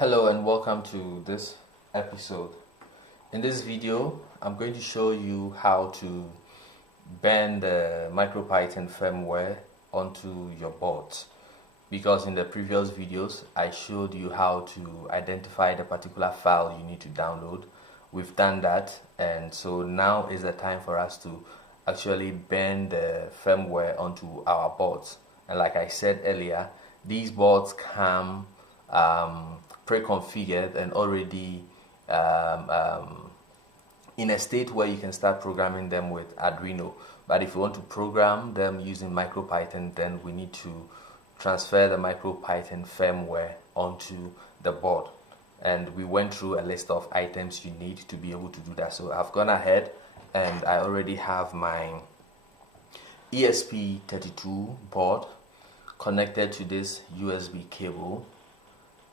Hello and welcome to this episode. In this video, I'm going to show you how to bend the MicroPython firmware onto your boards. Because in the previous videos, I showed you how to identify the particular file you need to download. We've done that, and so now is the time for us to actually bend the firmware onto our boards. And like I said earlier, these boards come pre-configured and already in a state where you can start programming them with Arduino. But if you want to program them using MicroPython, then we need to transfer the MicroPython firmware onto the board. And we went through a list of items you need to be able to do that. So I've gone ahead and I already have my ESP32 board connected to this USB cable,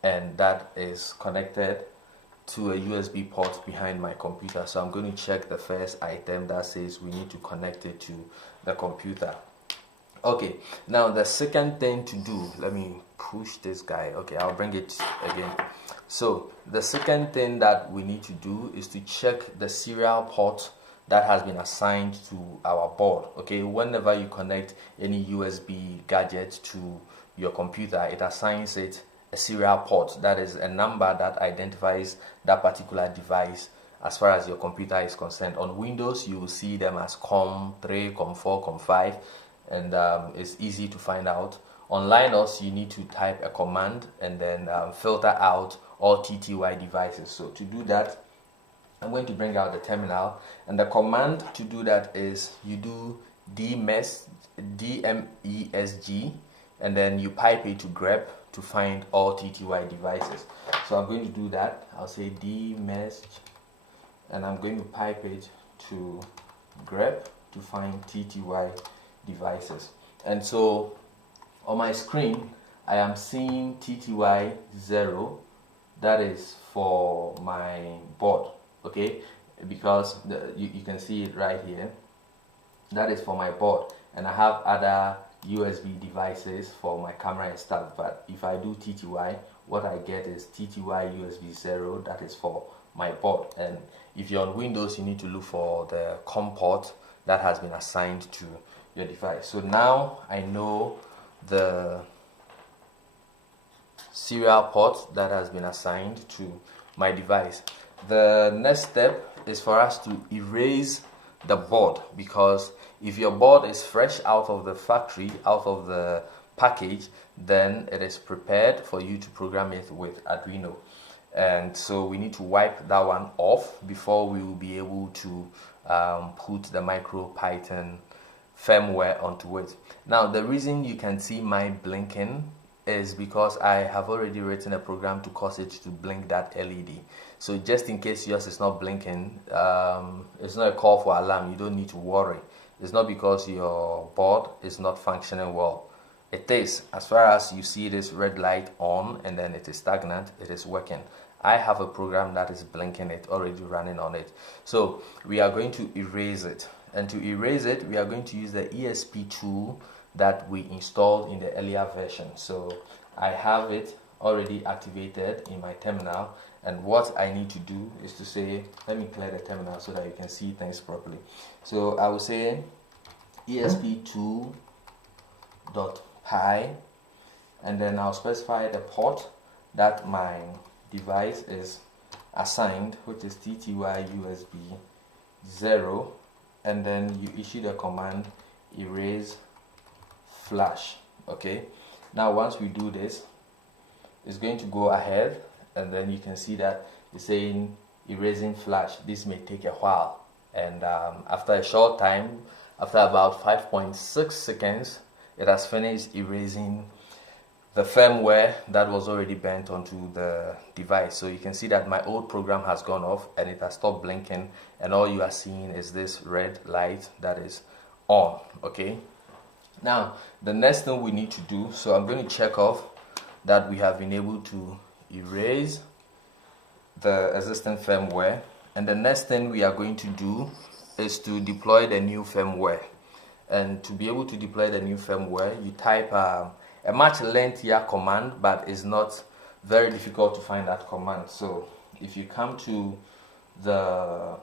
and that is connected to a USB port behind my computer. So I'm going to check the first item that says we need to connect it to the computer. Okay, now the second thing to do, let me push this guy. Okay, I'll bring it again. So the second thing that we need to do is to check the serial port that has been assigned to our board. Okay, whenever you connect any USB gadget to your computer, it assigns it a serial port. That is a number that identifies that particular device as far as your computer is concerned. On Windows, you will see them as COM3, COM4, COM5, and it's easy to find out. On Linux, you need to type a command and then filter out all TTY devices. So to do that, I'm going to bring out the terminal, and the command to do that is you do dmesg, and then you pipe it to grep to find all TTY devices. So I'm going to do that. I'll say dmesg, and I'm going to pipe it to grep to find TTY devices. And so on my screen, I am seeing TTY 0. That is for my board. Okay, because you can see it right here. That is for my board, and I have other USB devices for my camera and stuff. But if I do TTY, what I get is TTY USB 0. That is for my board. And if you're on Windows, you need to look for the COM port that has been assigned to your device. So now I know the serial port that has been assigned to my device. The next step is for us to erase the board, because if your board is fresh out of the factory, out of the package, then it is prepared for you to program it with Arduino. And so we need to wipe that one off before we will be able to put the MicroPython firmware onto it. Now, the reason you can see mine blinking is because I have already written a program to cause it to blink that LED. So just in case yours is not blinking, it's not a call for alarm. You don't need to worry. It's not because your board is not functioning well. It is. As far as you see this red light on and then it is stagnant, it is working. I have a program that is blinking it, already running on it. So we are going to erase it. And to erase it, we are going to use the ESP tool that we installed in the earlier version. So I have it already activated in my terminal, and what I need to do is to say, let me clear the terminal so that you can see things properly. So I will say ESP2.py, and then I'll specify the port that my device is assigned, which is TTY USB 0, and then you issue the command erase flash. Okay, now once we do this, it's going to go ahead, and then you can see that it's saying erasing flash. This may take a while, and after a short time, after about 5.6 seconds, it has finished erasing the firmware that was already bent onto the device. So you can see that my old program has gone off and it has stopped blinking, and all you are seeing is this red light that is on. Okay, now the next thing we need to do, so I'm going to check off that we have been able to erase the existing firmware, and the next thing we are going to do is to deploy the new firmware. And to be able to deploy the new firmware, you type a much lengthier command, but it's not very difficult to find that command. So if you come to the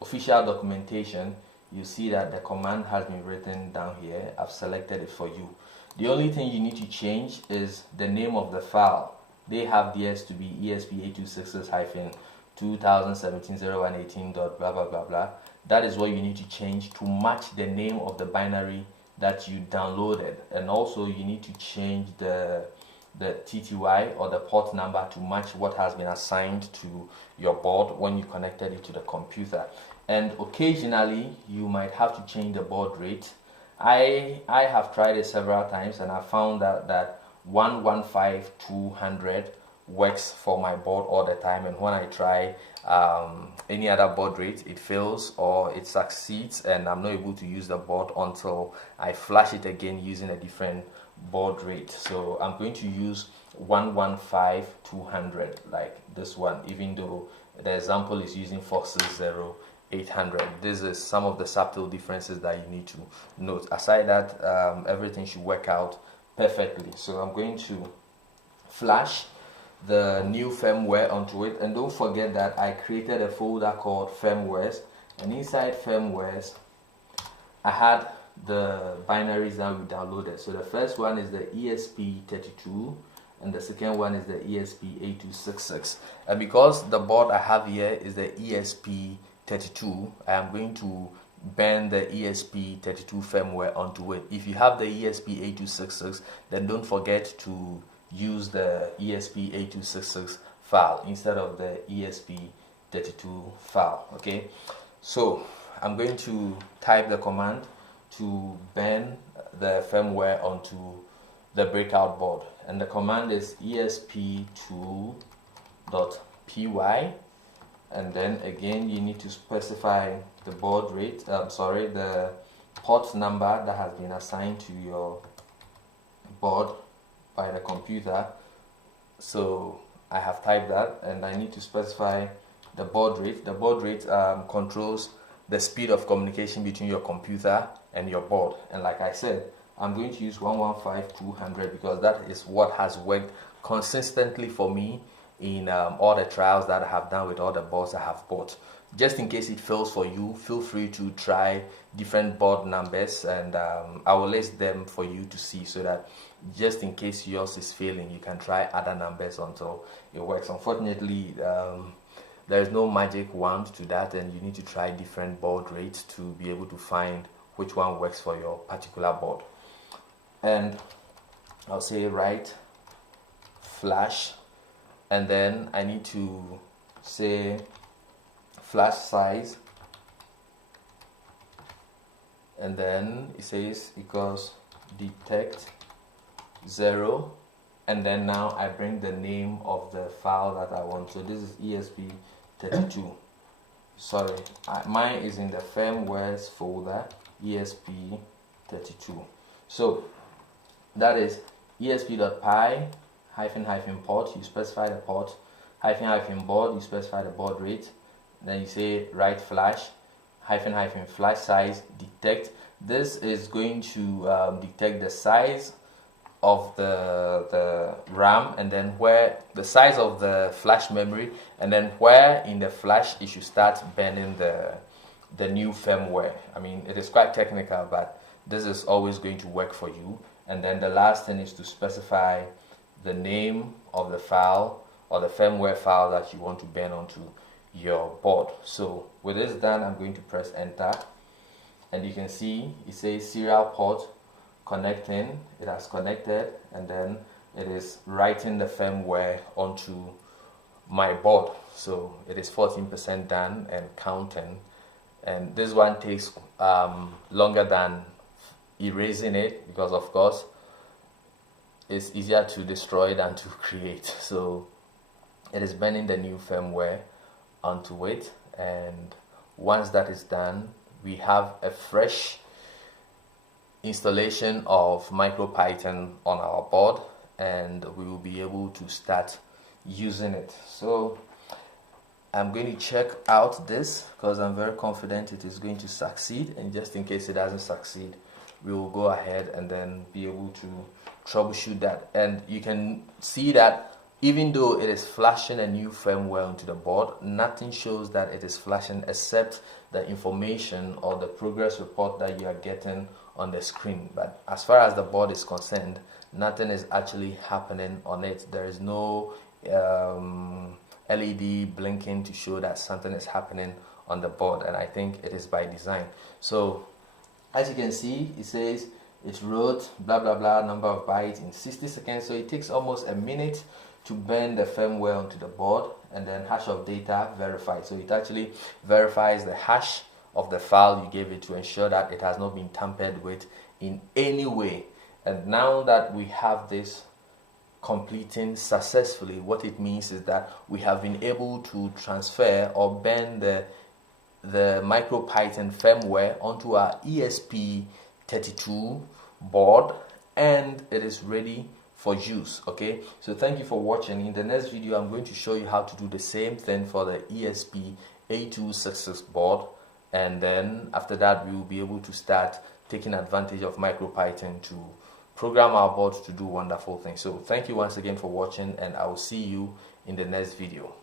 official documentation, you see that the command has been written down here. I've selected it for you. The only thing you need to change is the name of the file. They have theirs to be ESP8266-2017-0118. Blah blah blah blah. That is what you need to change to match the name of the binary that you downloaded, and also you need to change the TTY or the port number to match what has been assigned to your board when you connected it to the computer. And occasionally you might have to change the baud rate. I have tried it several times and I found that 115/200 works for my board all the time, and when I try any other baud rate, it fails or it succeeds and I'm not able to use the board until I flash it again using a different baud rate. So I'm going to use 115/200 like this one, even though the example is using 460/800. This is some of the subtle differences that you need to note. Aside that, everything should work out perfectly. So I'm going to flash the new firmware onto it, and don't forget that I created a folder called firmwares, and inside firmwares I had the binaries that we downloaded. So the first one is the ESP32 and the second one is the ESP8266, and because the board I have here is the ESP32, I am going to bend the ESP32 firmware onto it. If you have the ESP8266, then don't forget to use the ESP8266 file instead of the ESP32 file. Okay, so I'm going to type the command to bend the firmware onto the breakout board, and the command is esp2.py, and then again you need to specify the baud rate, the port number that has been assigned to your board by the computer. So I have typed that, and I need to specify the baud rate. The baud rate controls the speed of communication between your computer and your board, and like I said, I'm going to use 115/200 because that is what has worked consistently for me in all the trials that I have done with all the boards I have bought. Just in case it fails for you, feel free to try different board numbers, and I will list them for you to see, so that just in case yours is failing, you can try other numbers until it works. Unfortunately, there is no magic wand to that, and you need to try different baud rates to be able to find which one works for your particular board. And I'll say write flash, and then I need to say flash size, and then it says equals detect 0, and then now I bring the name of the file that I want. So this is ESP32. Sorry, mine is in the firmwares folder, ESP32. So that is esp.py --port, you specify the port, --baud, you specify the baud rate, then you say write flash --flash size detect. This is going to detect the size of the RAM, and then where the size of the flash memory, and then where in the flash it should start bending the new firmware. I mean, it is quite technical, but this is always going to work for you. And then the last thing is to specify the name of the file or the firmware file that you want to bend onto your board. So with this done, I'm going to press enter, and you can see it says serial port connecting. It has connected, and then it is writing the firmware onto my board. So it is 14% done and counting, and this one takes longer than erasing it, because of course it's easier to destroy than to create. So it is bending the new firmware onto it, and once that is done, we have a fresh installation of MicroPython on our board, and we will be able to start using it. So I'm going to check out this because I'm very confident it is going to succeed, and just in case it doesn't succeed, we will go ahead and then be able to troubleshoot that. And you can see that Even though it is flashing a new firmware into the board, nothing shows that it is flashing except the information or the progress report that you are getting on the screen. But as far as the board is concerned, nothing is actually happening on it. There is no LED blinking to show that something is happening on the board, and I think it is by design. So as you can see, it says it wrote blah blah blah number of bytes in 60 seconds, so it takes almost a minute to burn the firmware onto the board, and then hash of data verified. So it actually verifies the hash of the file you gave it to ensure that it has not been tampered with in any way. And now that we have this completing successfully, what it means is that we have been able to transfer or burn the MicroPython firmware onto our ESP32 board, and it is ready for use. Okay, so thank you for watching. In the next video, I'm going to show you how to do the same thing for the ESP8266 board, and then after that we will be able to start taking advantage of MicroPython to program our board to do wonderful things. So thank you once again for watching, and I will see you in the next video.